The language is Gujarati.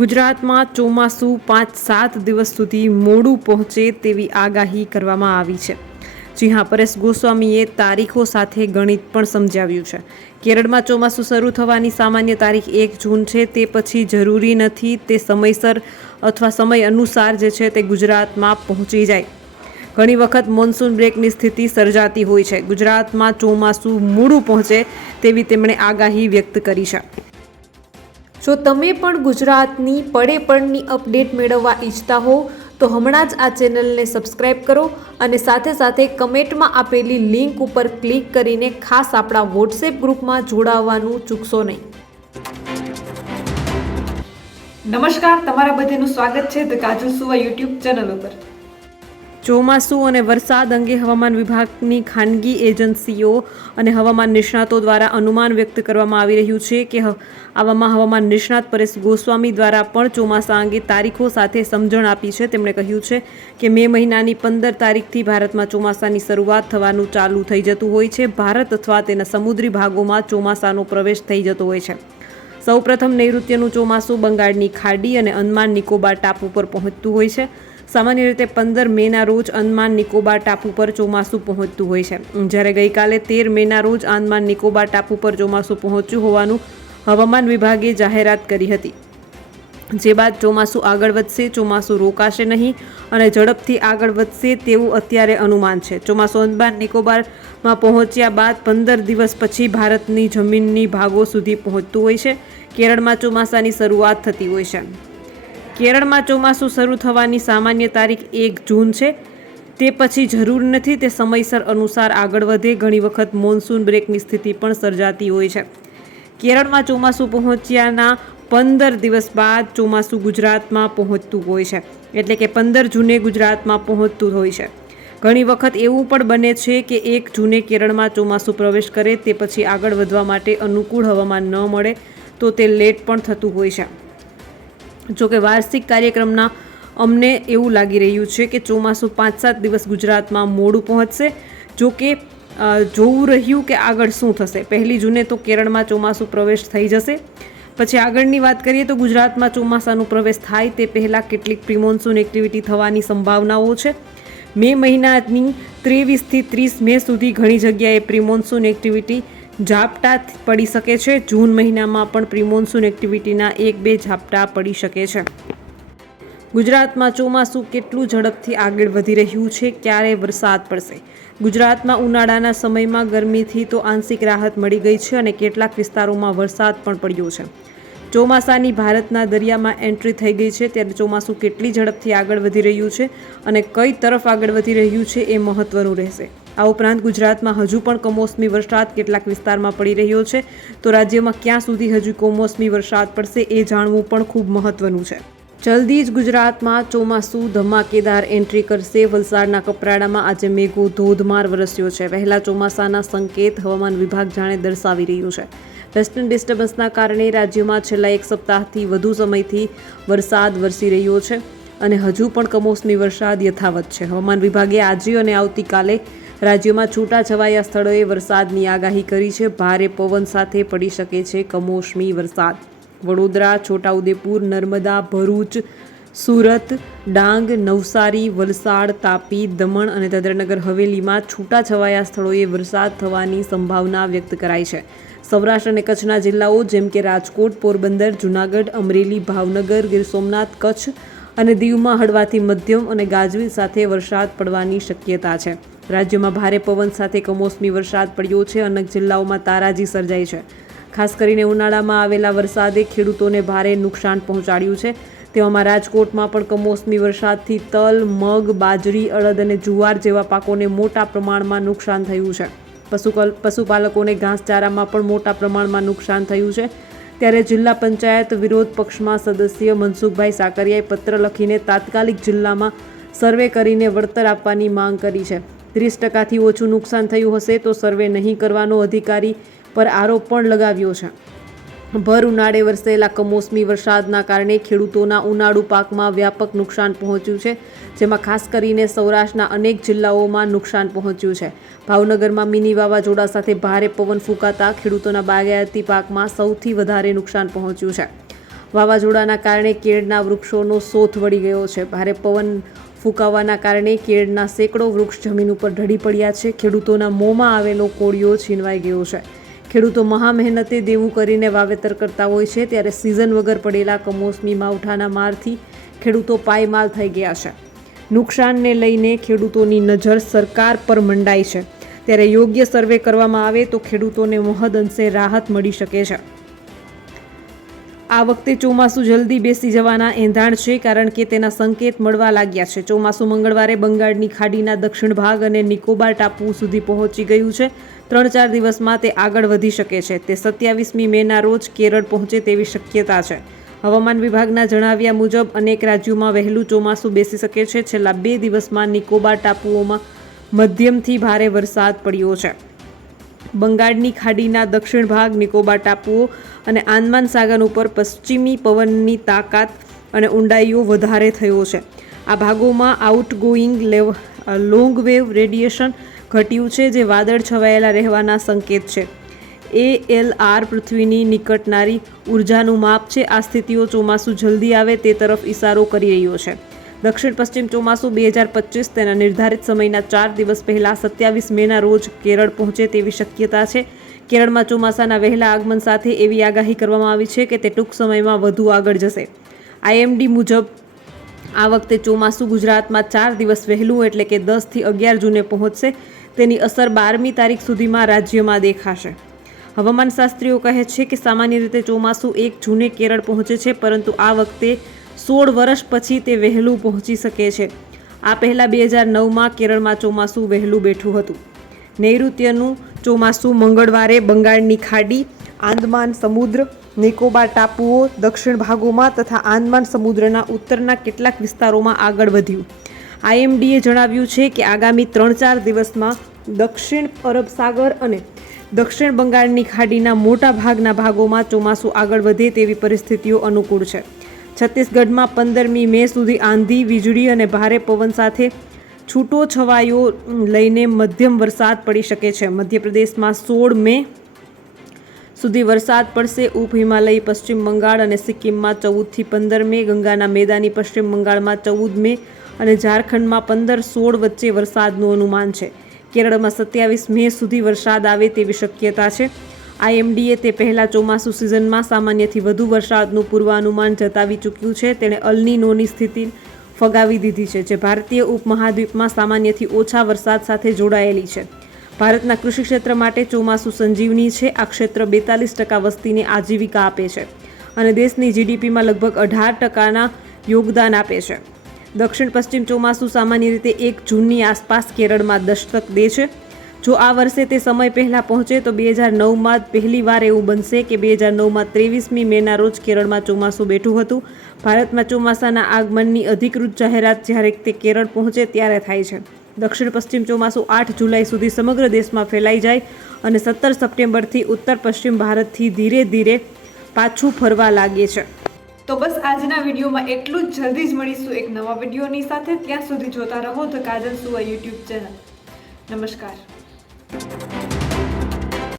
ગુજરાતમાં ચોમાસું 5-7 દિવસ સુધી મોડું પહોંચે તેવી આગાહી કરવામાં આવી છે। જી હા, પરેશ ગોસ્વામીએ તારીખો સાથે ગણિત પણ સમજાવ્યું છે। કેરળમાં ચોમાસું શરૂ થવાની સામાન્ય તારીખ 1 જૂન છે। તે પછી જરૂરી નથી તે સમયસર અથવા સમય અનુસાર જે છે તે ગુજરાતમાં પહોંચી જાય। ઘણી વખત મોન્સૂન બ્રેકની સ્થિતિ સર્જાતી હોય છે। ગુજરાતમાં ચોમાસું મોડું પહોંચે તેવી તેમણે આગાહી વ્યક્ત કરી છે। જો તમે પણ ગુજરાતની પડે પડની અપડેટ મેળવવા ઈચ્છતા હો તો હમણાં જ આ ચેનલને સબસ્ક્રાઇબ કરો અને સાથે સાથે કમેન્ટમાં આપેલી લિંક ઉપર ક્લિક કરીને ખાસ આપણા વોટ્સએપ ગ્રુપમાં જોડાવવાનું ચૂકશો નહીં। નમસ્કાર, તમારા બધાનું સ્વાગત છે ધ કાજલ સુવા યુટ્યુબ ચેનલ ઉપર। ચોમાસું અને વરસાદ અંગે હવામાન વિભાગની ખાનગી એજન્સીઓ અને હવામાન નિષ્ણાતો દ્વારા અનુમાન વ્યક્ત કરવામાં આવી રહ્યું છે કે આવામાં હવામાન નિષ્ણાત પરેશ ગોસ્વામી દ્વારા પણ ચોમાસા અંગે તારીખો સાથે સમજણ આપી છે। તેમણે કહ્યું છે કે મે મહિનાની 15 તારીખથી ભારતમાં ચોમાસાની શરૂઆત થવાનું ચાલુ થઈ જતું હોય છે। ભારત અથવા તેના સમુદ્રી ભાગોમાં ચોમાસાનો પ્રવેશ થઈ જતો હોય છે। સૌપ્રથમ નૈઋત્યનું ચોમાસું બંગાળની ખાડી અને અંદમાન નિકોબાર ટાપુ પર પહોંચતું હોય છે। સામાન્ય રીતે 15 મેના રોજ અંદમાન નિકોબાર ટાપુ પર ચોમાસું પહોંચતું હોય છે, જ્યારે ગઈકાલે 13 મેના રોજ અંદમાન નિકોબાર ટાપુ પર ચોમાસું પહોંચ્યું હોવાનું હવામાન વિભાગે જાહેરાત કરી હતી। જે બાદ ચોમાસું આગળ વધશે, ચોમાસું રોકાશે નહીં અને ઝડપથી આગળ વધશે તેવું અત્યારે અનુમાન છે। ચોમાસું અંદમાન નિકોબારમાં પહોંચ્યા બાદ 15 દિવસ પછી ભારતની જમીનની ભાગો સુધી પહોંચતું હોય છે। કેરળમાં ચોમાસાની શરૂઆત થતી હોય છે। કેરળમાં ચોમાસું શરૂ થવાની સામાન્ય તારીખ 1 જૂન છે। તે પછી જરૂર નથી તે સમયસર અનુસાર આગળ વધે। ઘણી વખત મોન્સૂન બ્રેકની સ્થિતિ પણ સર્જાતી હોય છે। કેરળમાં ચોમાસું પહોંચ્યાના 15 દિવસ બાદ ચોમાસું ગુજરાતમાં પહોંચતું હોય છે, એટલે કે 15 જૂને ગુજરાતમાં પહોંચતું હોય છે। ઘણી વખત એવું પણ બને છે કે 1 જૂને કેરળમાં ચોમાસું પ્રવેશ કરે તે પછી આગળ વધવા માટે અનુકૂળ હવામાન ન મળે તો તે લેટ પણ થતું હોય છે। જોકે વાર્ષિક કાર્યક્રમના અમને એવું લાગી રહ્યું છે કે ચોમાસું 5-7 દિવસ ગુજરાતમાં મોડું પહોંચશે। જોકે જોવું રહ્યું કે આગળ શું થશે। 1 જૂને તો કેરળમાં ચોમાસું પ્રવેશ થઈ જશે। પછી આગળની વાત કરીએ તો ગુજરાતમાં ચોમાસાનું પ્રવેશ થાય તે પહેલાં કેટલીક પ્રિમોન્સૂન એક્ટિવિટી થવાની સંભાવનાઓ છે। મે મહિનાની 23થી 30 મે સુધી ઘણી જગ્યાએ પ્રિમોન્સૂન એક્ટિવિટી ઝાપટા પડી શકે છે। જૂન મહિનામાં પણ પ્રિમોન્સૂન એક્ટિવિટીના 1-2 ઝાપટા પડી શકે છે। ગુજરાતમાં ચોમાસું કેટલું ઝડપથી આગળ વધી રહ્યું છે, ક્યારે વરસાદ પડશે? ગુજરાતમાં ઉનાળાના સમયમાં ગરમીથી તો આંશિક રાહત મળી ગઈ છે અને કેટલાક વિસ્તારોમાં વરસાદ પણ પડ્યો છે। ચોમાસાની ભારતના દરિયામાં એન્ટ્રી થઈ ગઈ છે, ત્યારે ચોમાસું કેટલી ઝડપથી આગળ વધી રહ્યું છે અને કઈ તરફ આગળ વધી રહ્યું છે એ મહત્વનું રહેશે। આ ઉપરાંત ગુજરાતમાં હજુ પણ કમોસમી વરસાદ કેટલાક વિસ્તારમાં પડી રહ્યો છે, તો રાજ્યમાં ક્યાં સુધી હજુ કમોસમી વરસાદ પડશે એ જાણવું પણ ખૂબ મહત્વનું છે। જલ્દી જ ગુજરાતમાં ચોમાસું ધમાકેદાર એન્ટ્રી કરશે। વલસાડના કપરાડામાં આજે મેઘો ધોધમાર વરસ્યો છે। વહેલા ચોમાસાના સંકેત હવામાન વિભાગ જાણે દર્શાવી રહ્યું છે। વેસ્ટર્ન ડિસ્ટર્બન્સના કારણે રાજ્યમાં છેલ્લા 1 સપ્તાહથી વધુ સમયથી વરસાદ વરસી રહ્યો છે અને હજુ પણ કમોસમી વરસાદ યથાવત છે। હવામાન વિભાગે આજે અને આવતીકાલે રાજ્યમાં છૂટાછવાયા સ્થળોએ વરસાદની આગાહી કરી છે। ભારે પવન સાથે પડી શકે છે કમોસમી વરસાદ। વડોદરા, છોટાઉદેપુર, નર્મદા, ભરૂચ, સુરત, ડાંગ, નવસારી, વલસાડ, તાપી, દમણ અને દાદરાનગર હવેલીમાં છૂટાછવાયા સ્થળોએ વરસાદ થવાની સંભાવના વ્યક્ત કરાઈ છે। સૌરાષ્ટ્ર અને કચ્છના જિલ્લાઓ જેમ કે રાજકોટ, પોરબંદર, જૂનાગઢ, અમરેલી, ભાવનગર, ગીર સોમનાથ, કચ્છ અને દીવમાં હળવાથી મધ્યમ અને ગાજવીજ સાથે વરસાદ પડવાની શક્યતા છે। રાજ્યમાં ભારે પવન સાથે કમોસમી વરસાદ પડ્યો છે। અનેક જિલ્લાઓમાં તારાજી સર્જાઈ છે। ખાસ કરીને ઉનાળામાં આવેલા વરસાદે ખેડૂતોને ભારે નુકસાન પહોંચાડ્યું છે। તેવામાં રાજકોટમાં પણ કમોસમી વરસાદથી તલ, મગ, બાજરી, અડદ અને જુવાર જેવા પાકોને મોટા પ્રમાણમાં નુકસાન થયું છે। પશુપાલકોને ઘાસચારામાં પણ મોટા પ્રમાણમાં નુકસાન થયું છે। ત્યારે જિલ્લા પંચાયત વિરોધ પક્ષમાં સદસ્ય મનસુખભાઈ સાકરિયાએ પત્ર લખીને તાત્કાલિક જિલ્લામાં સર્વે કરીને વળતર આપવાની માંગ કરી છે। 30%થી ઓછું નુકસાન થયું હશે તો સર્વે નહીં કરવાનો અધિકારી પર આરોપ પણ લગાવ્યો છે। ભર ઉનાળે વરસેલા કમોસમી વરસાદના કારણે ખેડૂતોના ઉનાળુ પાકમાં વ્યાપક નુકસાન પહોંચ્યું છે, જેમાં ખાસ કરીને સૌરાષ્ટ્રના અનેક જિલ્લાઓમાં નુકસાન પહોંચ્યું છે। ભાવનગરમાં મિની વાવાઝોડા સાથે ભારે પવન ફૂંકાતા ખેડૂતોના બાગાયતી પાકમાં સૌથી વધારે નુકસાન પહોંચ્યું છે। વાવાઝોડાના કારણે કેળના વૃક્ષોનો સોથ વળી ગયો છે. ભારે પવન ફૂંકાવાના કારણે કેળના સેંકડો વૃક્ષ જમીન ઉપર ઢળી પડ્યા છે. ખેડૂતોના મોંમાં આવેલો કોળિયો છીનવાઈ ગયો છે. ખેડૂતો મહા મહેનતે દેવું કરીને વાવેતર કરતા હોય છે, ત્યારે સિઝન વગર પડેલા કમોસમી માવઠાના મારથી ખેડૂતો પાયમાલ થઈ ગયા છે. નુકસાનને લઈને ખેડૂતોની નજર સરકાર પર મંડાઈ છે, ત્યારે યોગ્ય સર્વે કરવામાં આવે તો ખેડૂતોને મહદઅંશે રાહત મળી શકે છે. આ વખતે ચોમાસું જલ્દી બેસી જવાના એંધાણ છે, કારણ કે તેના સંકેત મળવા લાગ્યા છે. ચોમાસું મંગળવારે બંગાળની ખાડીના દક્ષિણ ભાગ અને નિકોબાર ટાપુ સુધી પહોંચી ગયું છે. 3-4 દિવસમાં તે આગળ વધી શકે છે. તે 27મી મેના રોજ કેરળ પહોંચે તેવી શક્યતા છે. હવામાન વિભાગના જણાવ્યા મુજબ અનેક રાજ્યોમાં વહેલું ચોમાસું બેસી શકે છે. છેલ્લા 2 દિવસમાં નિકોબાર ટાપુઓમાં મધ્યમથી ભારે વરસાદ પડ્યો છે. બંગાળની ખાડીના દક્ષિણ ભાગ, નિકોબાર ટાપુઓ અને આંદામાન સાગર ઉપર પશ્ચિમી પવનની તાકાત અને ઊંડાઈઓ વધારે થયો છે. આ ભાગોમાં આઉટગોઈંગ લોંગ વેવ રેડિયેશન ઘટ્યું છે, જે વાદળ છવાયેલા રહેવાના સંકેત છે. ALR પૃથ્વીની નિકટનારી ઉર્જાનું માપ છે. આ સ્થિતિઓ ચોમાસું જલ્દી આવે તે તરફ ઇશારો કરી રહ્યો છે. દક્ષિણ પશ્ચિમ ચોમાસું 2025 તેના નિર્ધારિત સમયના 4 દિવસ પહેલાં 27 મેના રોજ કેરળ પહોંચે તેવી શક્યતા છે. કેરળમાં ચોમાસાના વહેલા આગમન સાથે એવી આગાહી કરવામાં આવી છે કે તે ટૂંક સમયમાં વધુ આગળ જશે. IMD મુજબ આ વખતે ચોમાસું ગુજરાતમાં 4 દિવસ વહેલું એટલે કે 10 થી 11 જૂને પહોંચશે. તેની અસર 12મી તારીખ સુધીમાં રાજ્યમાં દેખાશે. હવામાનશાસ્ત્રીઓ કહે છે કે સામાન્ય રીતે ચોમાસું 1 જૂને કેરળ પહોંચે છે, પરંતુ આ વખતે 16 વર્ષ પછી તે વહેલું પહોંચી શકે છે. આ પહેલાં 2009માં કેરળમાં ચોમાસું વહેલું બેઠું હતું. નૈઋત્યનું ચોમાસું મંગળવારે બંગાળની ખાડી, આંદામાન સમુદ્ર, નિકોબાર ટાપુઓ, દક્ષિણ ભાગોમાં તથા આંદામાન સમુદ્રના ઉત્તરના કેટલાક વિસ્તારોમાં આગળ વધ્યું. IMDએ જણાવ્યું છે કે આગામી 3-4 દિવસમાં દક્ષિણ અરબ સાગર અને દક્ષિણ બંગાળની ખાડીના મોટા ભાગના ભાગોમાં ચોમાસું આગળ વધે તેવી પરિસ્થિતિઓ અનુકૂળ છે. છત્તીસગઢમાં 15મી મે સુધી આંધી, વીજળી અને ભારે પવન સાથે છૂટો છવાયો લઈને મધ્યમ વરસાદ પડી શકે છે. મધ્યપ્રદેશમાં 16 મે સુધી વરસાદ પડશે. ઉપ હિમાલયી પશ્ચિમ બંગાળ અને સિક્કિમમાં 14થી 15 મે, ગંગાના મેદાની પશ્ચિમ બંગાળમાં 14 મે અને ઝારખંડમાં 15-16 વચ્ચે વરસાદનું અનુમાન છે. કેરળમાં 27 મે સુધી વરસાદ આવે તેવી શક્યતા છે. IMDએ તે પહેલાં ચોમાસું સિઝનમાં સામાન્યથી વધુ વરસાદનું પૂર્વાનુમાન જતાવી ચૂક્યું છે. તેણે અલ નીનોની સ્થિતિ ફગાવી દીધી છે, જે ભારતીય ઉપમહાદ્વીપમાં સામાન્યથી ઓછા વરસાદ સાથે જોડાયેલી છે. ભારતના કૃષિ ક્ષેત્ર માટે ચોમાસું સંજીવની છે. આ ક્ષેત્ર 42% વસ્તીને આજીવિકા આપે છે અને દેશની GDPમાં લગભગ 18%ના યોગદાન આપે છે. દક્ષિણ પશ્ચિમ ચોમાસું સામાન્ય રીતે 1 જૂનની આસપાસ કેરળમાં દસ્તક દે છે. જો આ વર્ષે તે સમય પહેલાં પહોંચે તો 2009માં પહેલી વાર એવું બનશે કે 2009માં 23મી મેના રોજ કેરળમાં ચોમાસું બેઠું હતું. ભારતમાં ચોમાસાના આગમનની અધિકૃત જાહેરાત જ્યારે તે કેરળ પહોંચે ત્યારે થાય છે. દક્ષિણ પશ્ચિમ ચોમાસું 8 જુલાઈ સુધી સમગ્ર દેશમાં ફેલાઈ જાય અને 17 સપ્ટેમ્બરથી ઉત્તર પશ્ચિમ ભારતથી ધીરે ધીરે પાછું ફરવા લાગે છે. તો બસ આજના વિડીયોમાં એટલું જ. જલ્દી જ મળીશું એક નવા વિડીયોની સાથે. ત્યાં સુધી જોતા રહો ધ કાજલ સુવા યુટ્યુબ ચેનલ. નમસ્કાર.